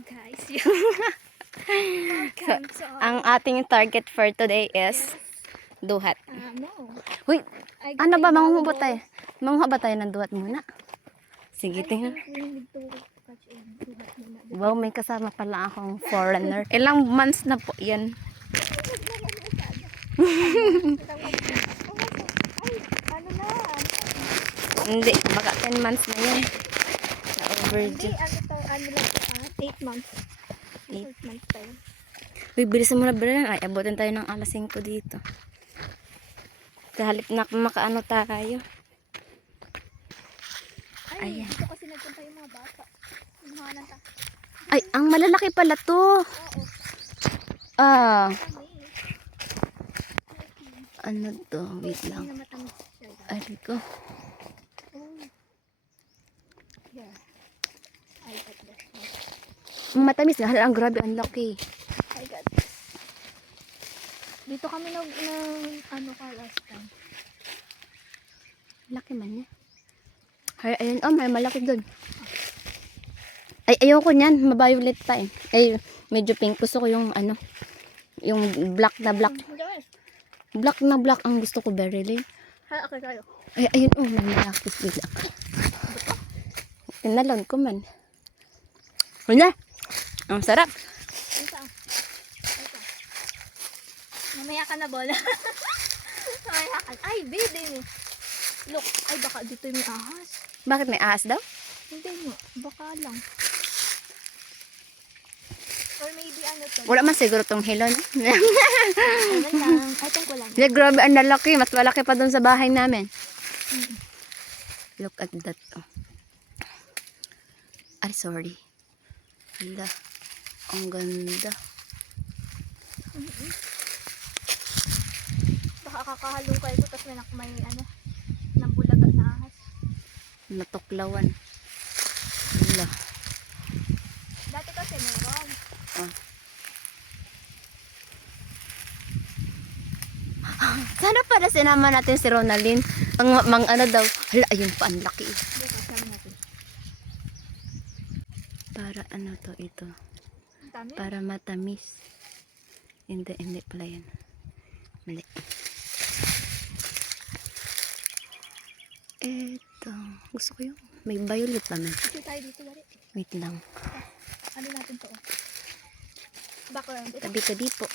guys. So, ang ating target for today is duhat. No. Uy, ano ba, mangunguha ba tayo? Mangunguha ba tayo ng duhat muna? Sige, tingnan. Wow, may kasama pala akong foreigner. Ilang months na po yan? Ano na? Hindi, baka 10 months na yan. Hindi, Overdue. ano lang, 8 months. 8 months tayo. Uy, bilisan mo na Brian. Ay, abutin tayo ng alas 5 dito. Kahalip na makaano tayo. Ay, Ayan. dito kasi nagpunta yung mga bata. Sinuhanan ta. Ay, ang malalaki pala to. Oo. Ah, Kami. ano to? Wait Hindi lang. na matamis siya. Ay, ko. Oh. Yeah. I got this. Matamis nga. Ang grabe, ang laki. I got this. Dito kami ano ka last time. Laki man niya. Ay, ayun, oh, may malaki dun. Ay, ayoko niyan. Maviolet tayo. Ay, medyo pink. Gusto ko yung, ano, yung black na black. Guys, Black na black ang gusto ko, Beryl. hay ako tayo. Ay, ayun, oh, may malaki bigla. Tinalon ko man. Wala. Ang sarap. Ito. Ito. Mamaya ka na bola. Mamaya ka. Ay, baby. Look, ay baka dito may ahas. Bakit may ahas daw? Hindi mo, baka lang. Or maybe ano to. Wala man siguro tong hilon. Ano lang, I think wala. Yeah, grabe, ang lalaki. Mas malaki pa dun sa bahay namin. Look at that. Oh. Ay, sorry. Ganda. Ang ganda. Baka kakahalong ka ito, tapos may ano, ng bulaga na ahas. Natuklawan. Wala. Dati kasi meron. Oh. Sana pala sinama natin si Ronaldin. Mang ano daw. Hala, ayun pa, ang laki. Hindi, kasama natin. Para ano to, ito. Ang dami. Para matamis. Hindi pala yan. Mali. Eto. Gusto ko yung may violet pa man. Ito tayo dito, bari. Wait lang. Ano natin to? Background. Ito. Tabi-tabi po.